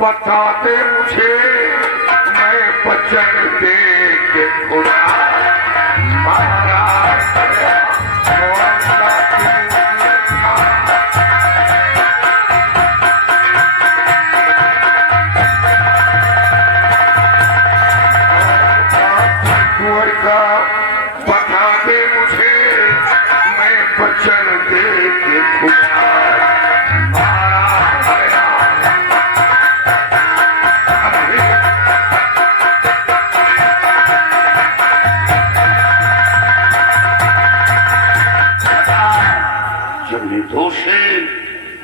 बता दे मुझे मैं वचन दे के खुदा मारा का बता दे मुझे मैं वचन दे के खुदा निर्दोष है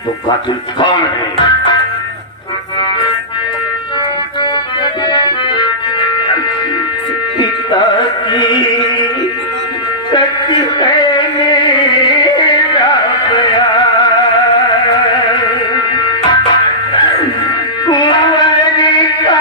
तो कातिल कौन है? पिता की सच है मेरा बयान, कुंवर का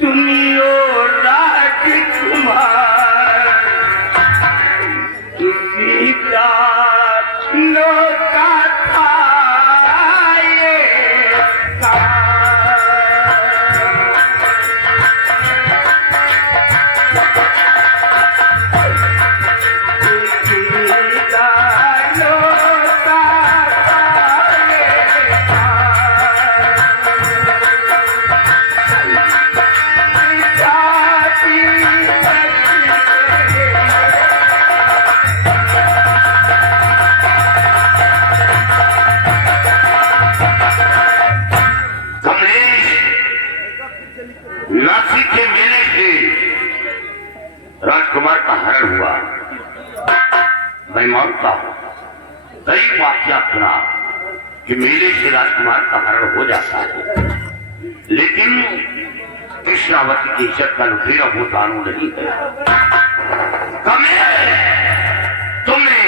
सुनियो राजकुमार, किसी का नौका था ये नासिक के मेले से राजकुमार का हरण हुआ। मैं मानता हूं कई वाक्या सुना कि मेले से राजकुमार का हरण हो जाता है, लेकिन कृष्णावती की इज्जत का लुटेरा वो दानू नहीं है। तुमने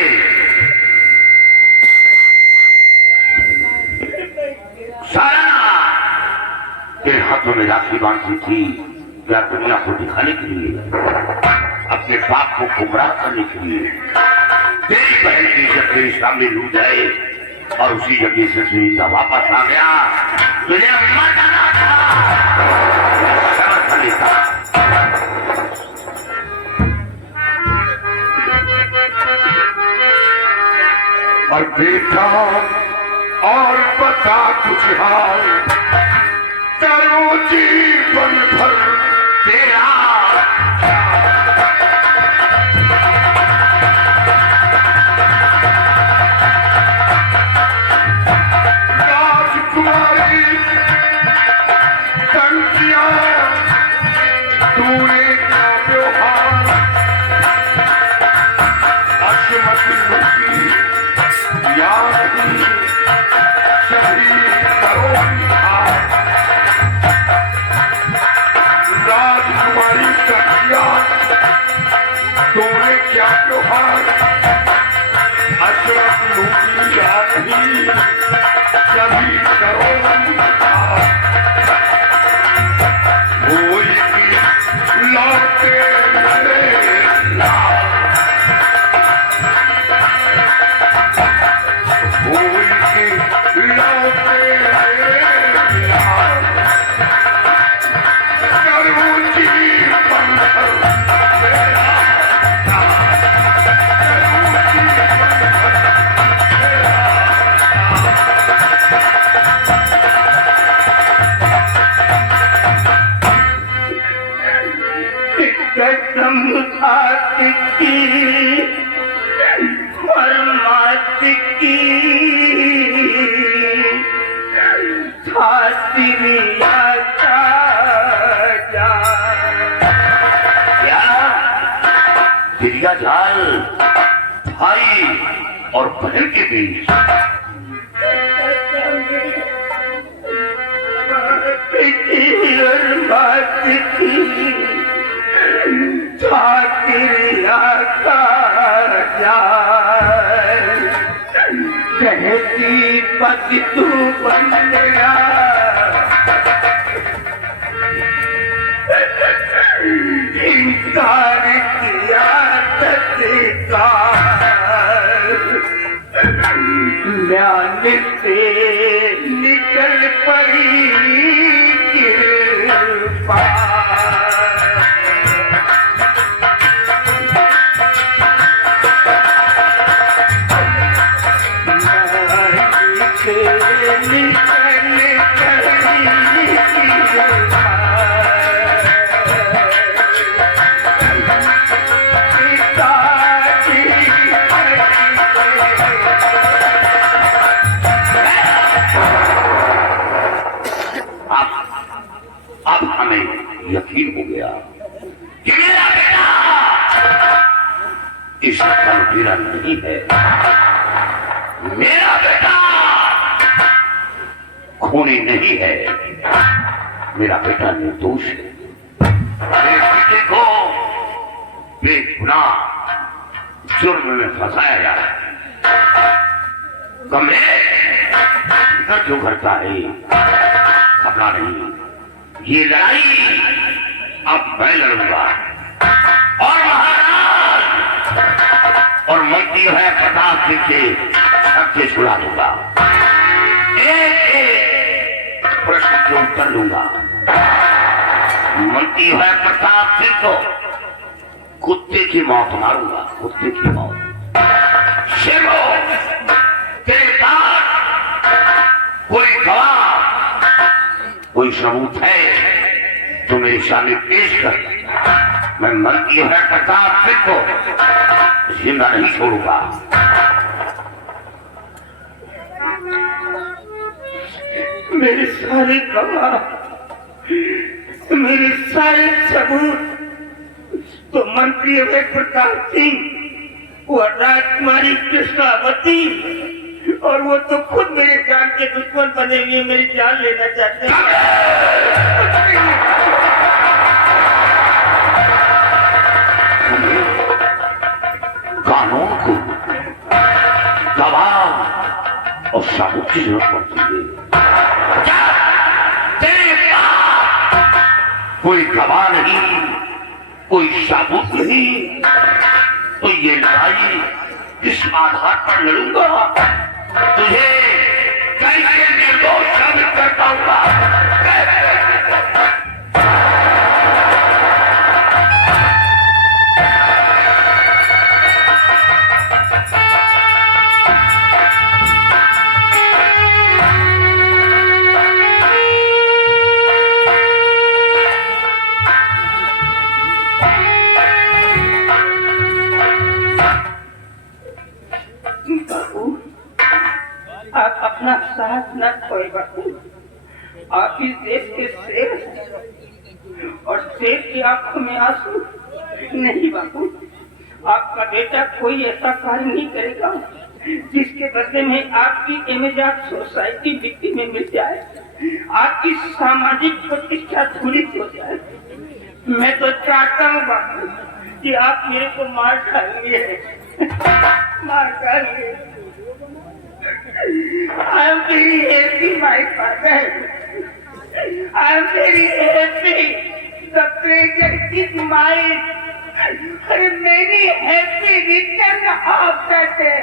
सारा के हाथों में राखी बांधी थी क्या दुनिया को दिखाने के लिए, अपने बाप को गुमराह करने के लिए। तेरी बहन की इज्जत तेरे सामने लूट जाए और उसी जगह से सुनीता वापस आ गया। तुझे मर जाना था। और बेटा और बता कुछ हाल, करो जीवन भर तेरा राजकुमारी कंटिया तूने का व्यवहार अश्मति मुक्ति या नहीं सभी करो राजकुमारी कंटिया तूने क्या व्यवहार अश्मति मुक्ति या नहीं सभी करो लौटे मेरे लाल, लौटे मेरे लाल, करूँ जीवन भर कसम आपकी और मात की छाती में आता जा क्या दिया जाल भाई और बहन के बीच और बात की छाती आता जाए कहती पति तू बन गया इंकार किया तत्कार म्यान से निकल पड़ी कृपा अब हमें यकीन हो गया कि मेरा बेटा इस मेरा नहीं है। मेरा बेटा खूनी नहीं है। मेरा बेटा निर्दोष है। मेरे बेटे को बेगुनाह जुर्म में फंसाया जा रहा है। फिकर जो करता है खबरा नहीं। ये लड़ाई अब मैं लड़ूंगा और महाराज और मंत्री है प्रताप सिंह के सबसे छुड़ा दूंगा। एक एक प्रश्न के उत्तर दूंगा। मंत्री है प्रताप सिंह को कुत्ते की मौत मारूंगा। कुत्ते की मौत। शेरो तेरे पास कोई गवाह कोई सबूत है तो मेरे सामने पेश कर। मैं मंत्री है प्रताप सिंह को जिंदा नहीं छोड़ूंगा। मेरे सारे गवाह मेरे सारे सबूत तो मंत्री है प्रताप सिंह वो राजकुमारी कृष्णावती और वो तो खुद मेरे जान के दुश्मन बने हुए मेरी जान लेना चाहते हैं। कानून को गवाह और सबूत की जरूरत पड़ती है। तेरे पास कोई गवाह नहीं कोई सबूत नहीं तो ये लड़ाई किस आधार पर लड़ूंगा? तुझे कैसे निर्दोष साबित कर पाऊंगा? आप अपना साथ न खोए बापू। आप इस देश के शेर हैं और शेर की आंखों में आंसू नहीं बापू। आपका बेटा कोई ऐसा कार्य नहीं करेगा जिसके बदले में आपकी इमेजाज सोसाइटी मिट्टी में मिल जाए, आपकी सामाजिक प्रतिष्ठा धूलित हो जाए। मैं तो चाहता हूँ बापू कि आप मेरे को मार डालिए मार डालिए। I am very happy, my father. I am very happy. The treasure is mine. And many happy return of the day.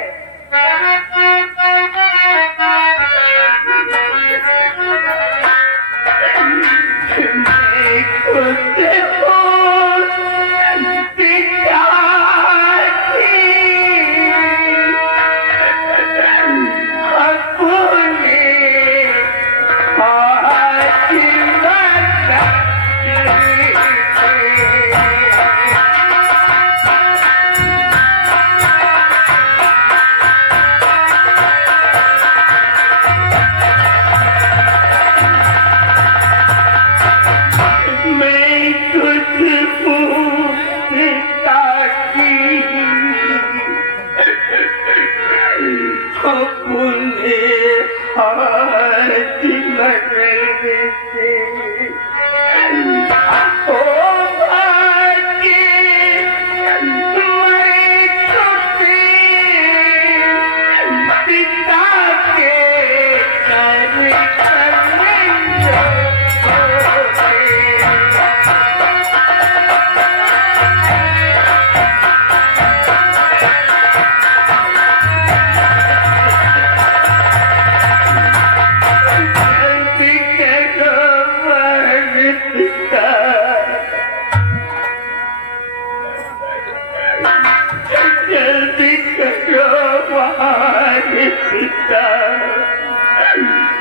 पिता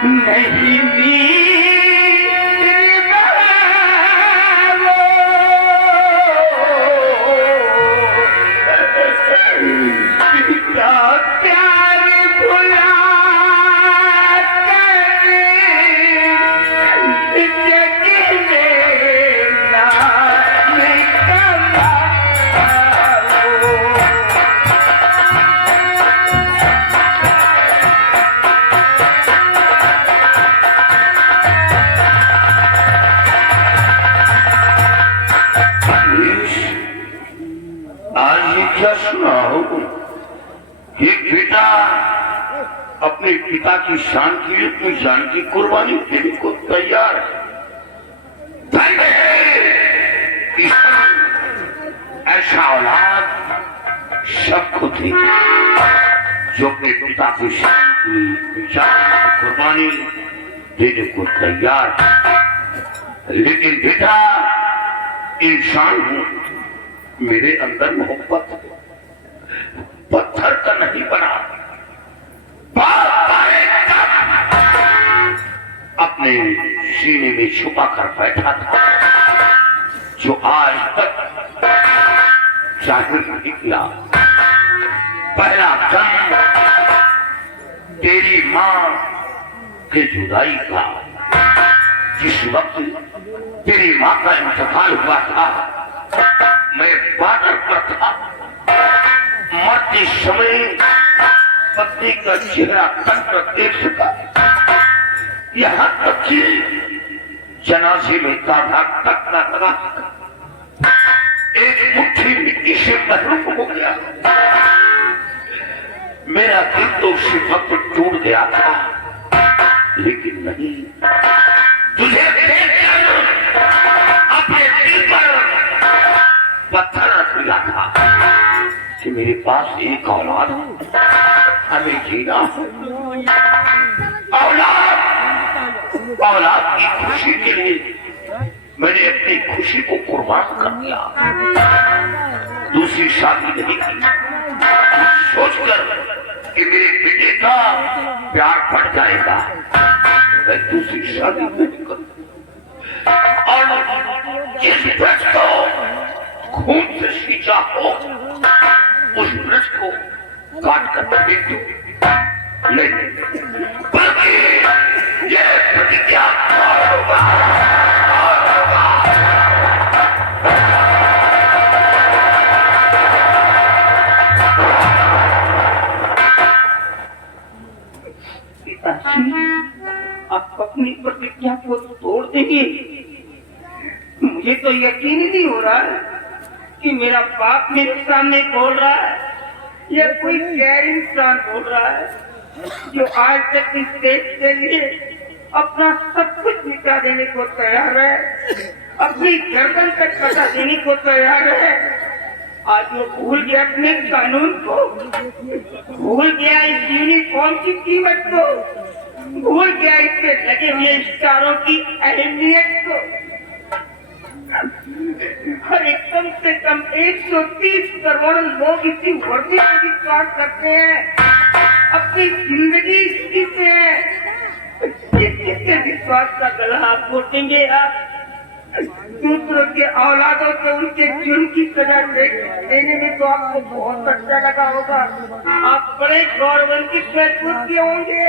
नहीं पिता प्यार भुला बेटा अपने पिता की शान के लिए अपनी जान की कुर्बानी देने को तैयार है। ऐसा औलाद सबको थी जो अपने पिता की शान की जान की कुर्बानी देने को तैयार है। लेकिन बेटा इंसान हूं, मेरे अंदर मोहब्बत है, पत्थर का नहीं बना। अपने सीने में छुपा कर बैठा था, जो आज तक जाहिर नहीं किया। पहला क्षण तेरी मां के जुदाई का, जिस वक्त तेरी मां का इंतकाल हुआ था, मैं बॉर्डर पर था। मरते समय पत्नी का चेहरा तन पर देख सका, यहाँ तक कि जनाजे में कांधा तक न लगा सका। एक मुट्ठी मिट्टी से महरूम हो गया। मेरा दिल तो उसी वक्त टूट गया था, लेकिन नहीं, तुझे अपने दिल पर पत्थर रख लिया था कि मेरे पास एक औलाद है, हमें जीना है। औलाद की खुशी के लिए मैंने अपनी खुशी को कुर्बान कर दिया। दूसरी शादी नहीं की, सोचकर कि मेरे बेटे का प्यार बढ़ जाएगा, मैं दूसरी शादी नहीं करूं। और जिस वृक्ष को खून से सींचा हो, उस वृक्ष को काट कर फेंक दो। नहीं, बल्कि ये प्रतिज्ञा और होगा। पिताजी, आप अपनी प्रतिज्ञा को तोड़ देंगे? मुझे तो यकीन ही नहीं हो रहा है कि मेरा बाप मेरे सामने बोल रहा है या कोई गैर इंसान बोल रहा है, जो आज तक इस देश के लिए अपना सब कुछ मिटा देने को तैयार है, अपनी गर्दन तक कटा देने को तैयार है। आज वो भूल गया अपने कानून को, भूल गया इस यूनिफॉर्म की कीमत को, भूल गया इसके लगे हुए स्टारों की अहमियत को। हर एक कम से कम 130 करोड़ लोग इसी वर्दी पर विश्वास करते हैं। अपनी जिंदगी इसी से है। किसके विश्वास का गला आप घोटेंगे? आप दूसरों के औलादों को उनके जुर्म की सजा देने में तो आपको बहुत अच्छा लगा होगा। आप बड़े गौरवान्वित महसूस किए होंगे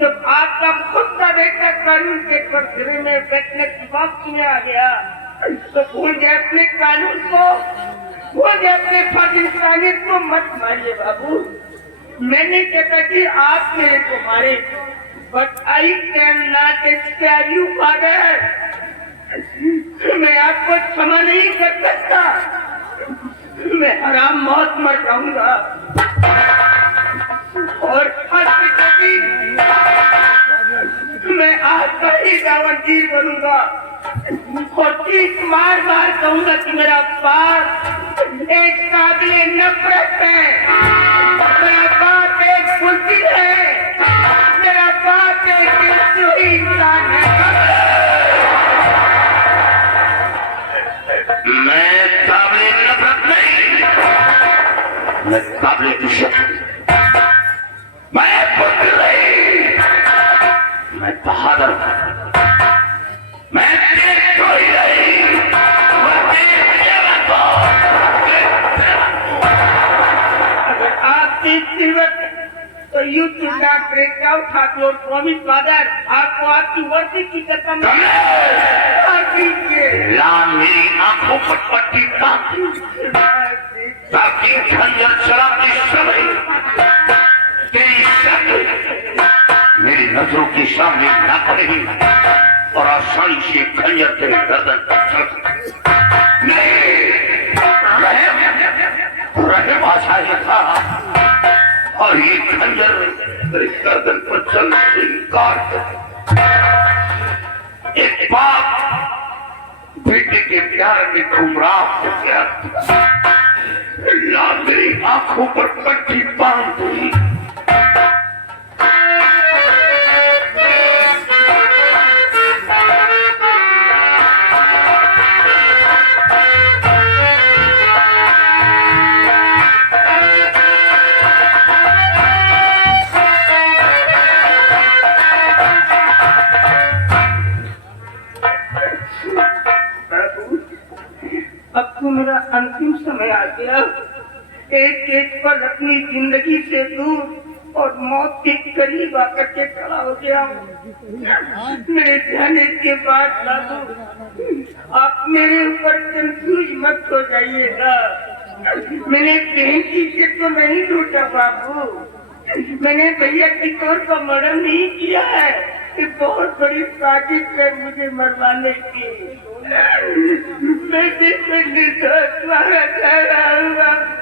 जब आपका खुद का बेटा कानून के कटघरे में बैठने वक्त में आ गया। तो भूल गए अपने कानून को, भूल गए अपने फर्ज इंसानियत को। मत मारिए बाबू, मैं नहीं कहता कि आप मेरे को मारे, but I can not spare you father. मैं आपको क्षमा नहीं कर सकता, मैं हराम मौत मर जाऊंगा और मैं आपका ही दावतगीर बनूंगा और चीख मार मार कहूंगा कि मेरा बाप एक काबिले नफरत है, मेरा बाप एक बुज़दिल है, मेरा बाप एक दिलचोई इंसान है। मैं काबिले नफरत नहीं, मैं काबिले दुश्मन, मैं बहादुर हूं। मैं देख तो ही नहीं, मैं देख सेवक हूं। अगर आप देखते वक्त तो you to not break out of your promise father. आपको आपकी वर्दी की कसम मेरी आंखों पर पट्टी बांधी ताकि खंजर चलाते समय तेरी शक्ल मेरी नजरों के सामने न पड़ेगी और आसानी से खंजर तेरे गर्दन पर चल सके। नहीं, रहम आचार्य था और ये खंजर तेरे गर्दन पर चलने से इनकार कर। एक बाप बेटे के प्यार में गुमराह हो गया, लाल मेरी आंखों पर पट्टी बांध दी। अब तो मेरा अंतिम समय आ गया। एक एक पल अपनी जिंदगी से दूर और मौत के करीब आकर के खड़ा हो गया। मेरे जाने के बाद बाबू आप मेरे ऊपर कंफ्यूज मत हो जाइएगा। मैंने बहन की इज्जत को नहीं लूटा बाबू। मैंने भैया की तौर का मर्डर नहीं किया है। ये बहुत बड़ी साजिश है मुझे मरवाने की। मैं निर्दोष मारा जा रहा हूँ बाबू।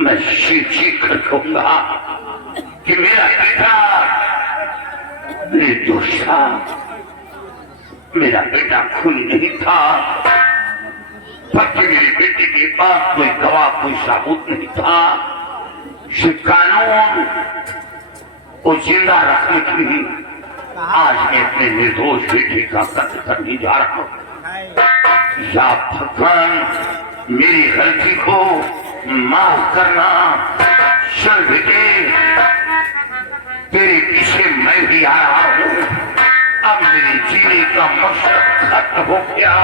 मैं चीख कर कहूंगा कि मेरा बेटा निर्दोष था, मेरा बेटा खूनी नहीं था, बल्कि मेरे बेटे के पास कोई गवाह कोई सबूत नहीं था। ये कानून को जिंदा रखने के लिए आज मैं अपने निर्दोष बेटे का कत्ल करने जा रहा हूँ। या भगवान मेरी गलती को माफ करना। चल बेटे, तेरे पीछे मैं भी आ रहा हूँ। अब मेरे जीने का मकसद खत्म हो गया।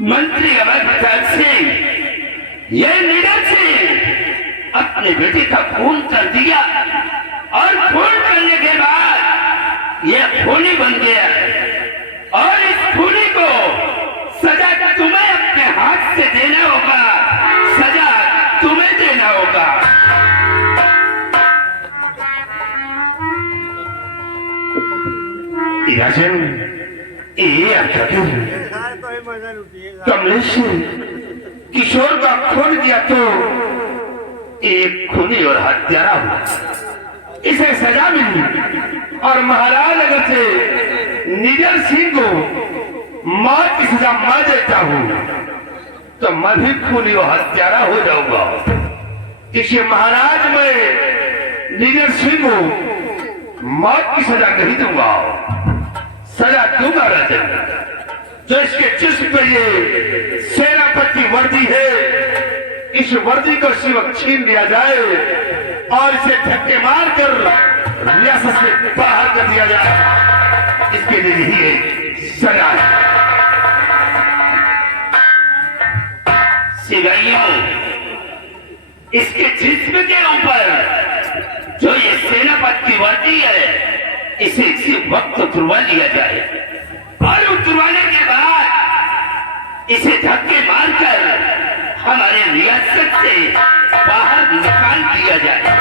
मंत्री अमरपाल सिंह, ये लीडर सिंह अपने बेटे का खून कर दिया और खून करने के बाद ये खूनी बन गया और इस खूनी को सजा तुम्हें अपने हाथ से देना होगा। सजा तुम्हें देना होगा। कमलेश किशोर का खून किया तो एक खूनी और हत्यारा हुआ, इसे सजा मिली और महाराज अगर से निडर सिंह को मौत की सजा मैं देता हूं तो मैं भी खूनी और हत्यारा हो जाऊंगा। इसे महाराज मैं निडर सिंह को मौत की सजा नहीं दूंगा, सजा दूंगा राजन। जो इसके जिस्म पर ये सेनापति वर्दी है, इस वर्दी को सिर्फ छीन लिया जाए और इसे धक्के मारकर रियासत से बाहर कर दिया जाए। इसके लिए ही एक सजा है। सिपाहियों, इसके जिस्म के ऊपर जो ये सेनापति की वर्दी है, इसे इसी वक्त उतरवा लिया जाए और उतरवाने के बाद इसे धक्के मारकर हमारे रियासत से बाहर निकाल दिया जाए।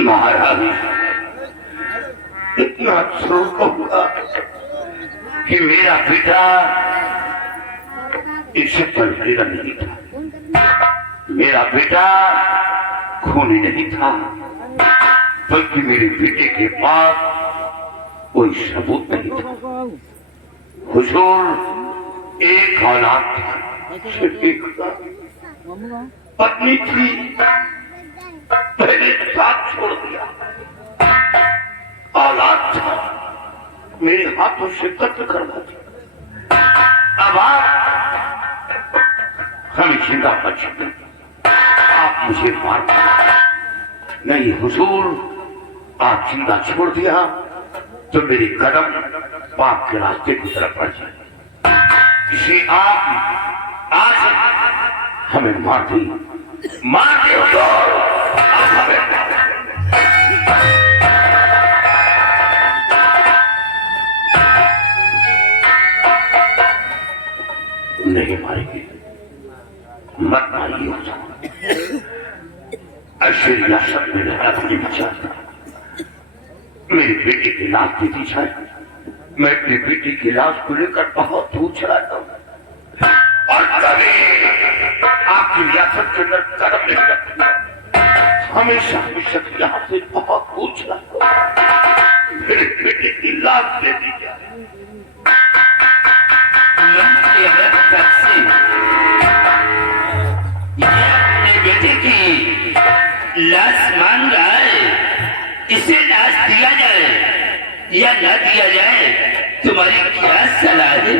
महाराज, इतना अफसोस होगा कि मेरा बेटा इसे पलटेगा नहीं था। मेरा बेटा खूनी नहीं था, बल्कि मेरे बेटे के पास कोई सबूत नहीं था। हुजूर, एक औलाद था, सिर्फ एक पत्नी थी, पहले साथ छोड़ दिया। औलाद था, मेरे हाथों से कत्ल करवा दिया। अब आप हमें जिंदा बच गए, आप मुझे मार दो। नहीं हुजूर, आप जिंदा छोड़ दिया तो मेरे कदम पाप के रास्ते की तरफ बढ़ जाए। इसे आप आज हमें मार दी, मार दे हुजूर, आप हमें नहीं मारेंगे, मत मारिए हुजूर। ऐसे रियासत में रहना मुझे विचार था। मेरी बेटी की लाश दे दी जाए। मैं अपनी बेटी की लाश को लेकर बहुत दूर चला जाऊं और कभी आपकी रियासत के अंदर कदम नहीं रखूंगा। हमेशा हमेशा यहाँ से बहुत दूर चला जाऊं। मेरे बेटे की लाश दे दी जाए। अपने बेटे की लाश मांग रहा है, इसे लाश दिया जाए या न दिया जाए, तुम्हारी क्या सलाह है?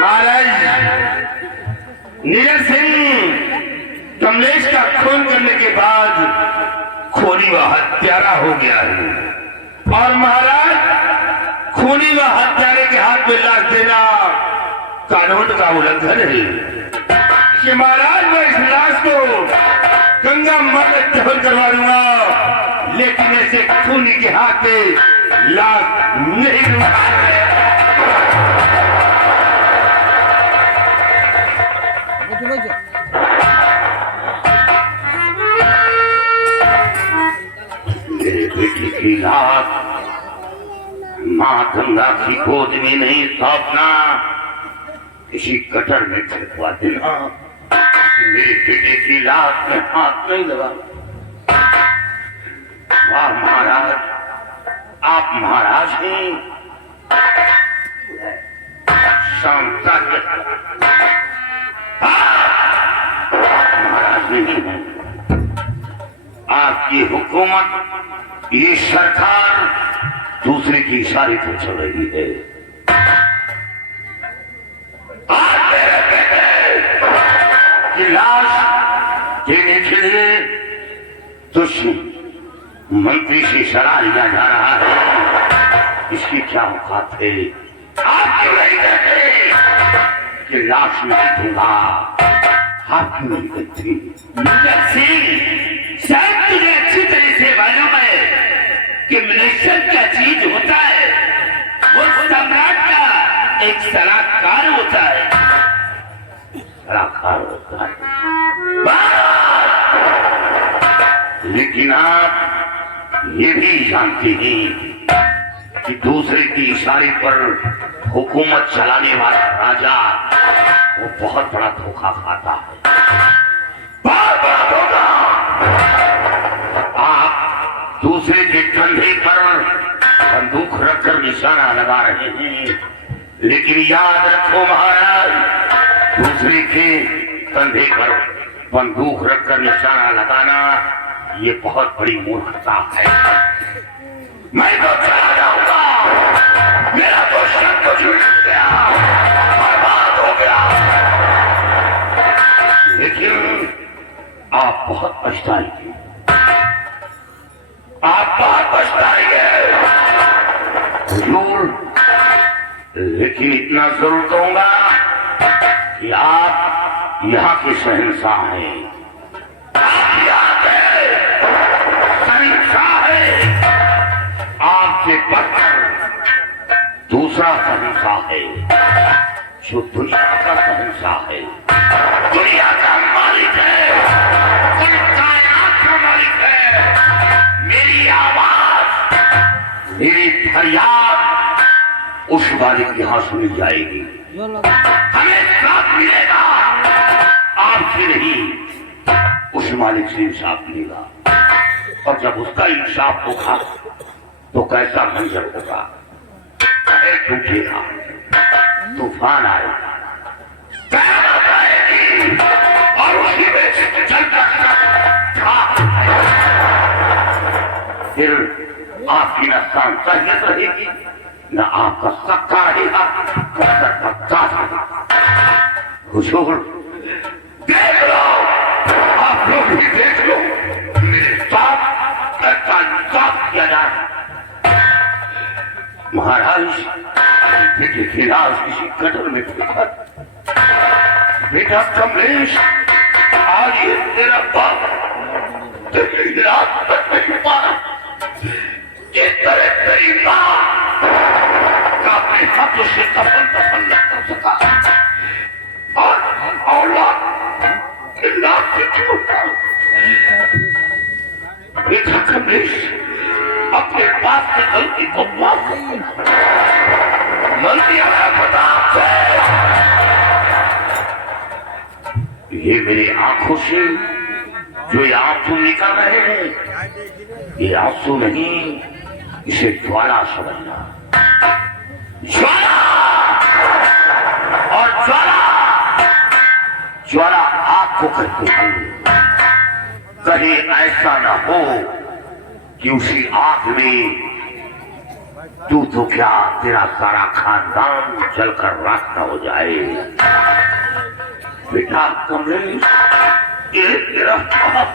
महाराज, नीरज सिंह कमलेश का खून करने के बाद खूनी व हत्यारा हो गया है और महाराज, खूनी व हत्यारे के हाथ में लाश देना कानून का उल्लंघन है। कि महाराज, मैं इस लाश को गंगा मत में दफन करवा दूंगा, लेकिन ऐसे खूनी के हाथ में लाश नहीं दूंगा। मेरे बेटे की लाश मां गंगा की गोद में नहीं सौंपना, किसी कटर में फेंकवा देना। मेरे बेटे की लाश में हाथ नहीं लगा। वाह महाराज, आप महाराज हैं। शांता महाराज नहीं है। आपकी हुकूमत, ये सरकार दूसरे की इशारे पर चल रही है। आप मेरे बेटे की लाश देने के लिए दुश्मन मंत्री से सलाह लिया जा रहा है। इसकी क्या औकात है? आप क्यों नहीं कहते कि लाश नहीं दूंगा? आप क्यों नहीं कहते? शायद तुझे अच्छी तरह से मालूम है कि मिनिस्टर क्या चीज होता है। वो सम्राट का एक सलाहकार होता है। सलाहकार होता है, लेकिन आप ये भी जानते हैं कि दूसरे के इशारे पर हुकूमत चलाने वाला राजा वो बहुत बड़ा धोखा खाता है। बार बार होगा आप दूसरे के कंधे पर बंदूक रखकर निशाना लगा रहे हैं, लेकिन याद रखो महाराज, दूसरे के कंधे पर बंदूक रखकर निशाना लगाना ये बहुत बड़ी मूर्खता है। मैं तो चला जाऊंगा, मेरा तो सब कुछ मिल गया, बर्बाद हो गया, लेकिन आप बहुत पछताएंगे, आप बहुत पछताएंगे हुजूर। लेकिन इतना जरूर कहूंगा कि आप यहाँ के शहंशाह हैं, आप यहाँ के शहंशाह हैं। आपसे बढ़कर दूसरा शहंशाह है जो दुनिया का शहंशाह है, दुनिया का मालिक है, कुल कायनात का मालिक है। मेरी आवाज, मेरी फरियाद उस मालिक के यहाँ सुनी जाएगी, हमें इंसाफ मिलेगा। आपसे नहीं, उस मालिक से इंसाफ मिलेगा। और जब उसका इंसाफ होगा तो कैसा मंजर होगा? टूटेगा, तूफान आएगा, कयामत आएगी, और उसी में जलकर फिर आपकी न सांसाहियत रहेगी, न आपका सत्ता रहेगा, हुजूर देख लो, आप लोग भी देख लो, मेरे साथ कैसा इंसाफ किया जाए। महाराज बेटे की लाश किसी गटर में फेंका, बेटा कमलेश, आज ये तेरा बाप तेरी रात तक नहीं पाया, जिस तरह तेरी मां का अपने हाथों से कफन कफन न कर सका, और औलाद लाश से छोड़ा। बेटा कमलेश, अपने पास की गलती को माफ कर, गलती हमें पता है। ये मेरी आंखों से जो ये आंसू निकल रहे हैं, ये आंसू नहीं, इसे ज्वाला समझना। ज्वाला, और ज्वाला, ज्वाला आग को कहते हैं। कहीं ऐसा ना हो कि उसी आग में तू तो क्या तेरा सारा खानदान जलकर राख हो जाए। बेटा कमलेश, ये तेरा बाप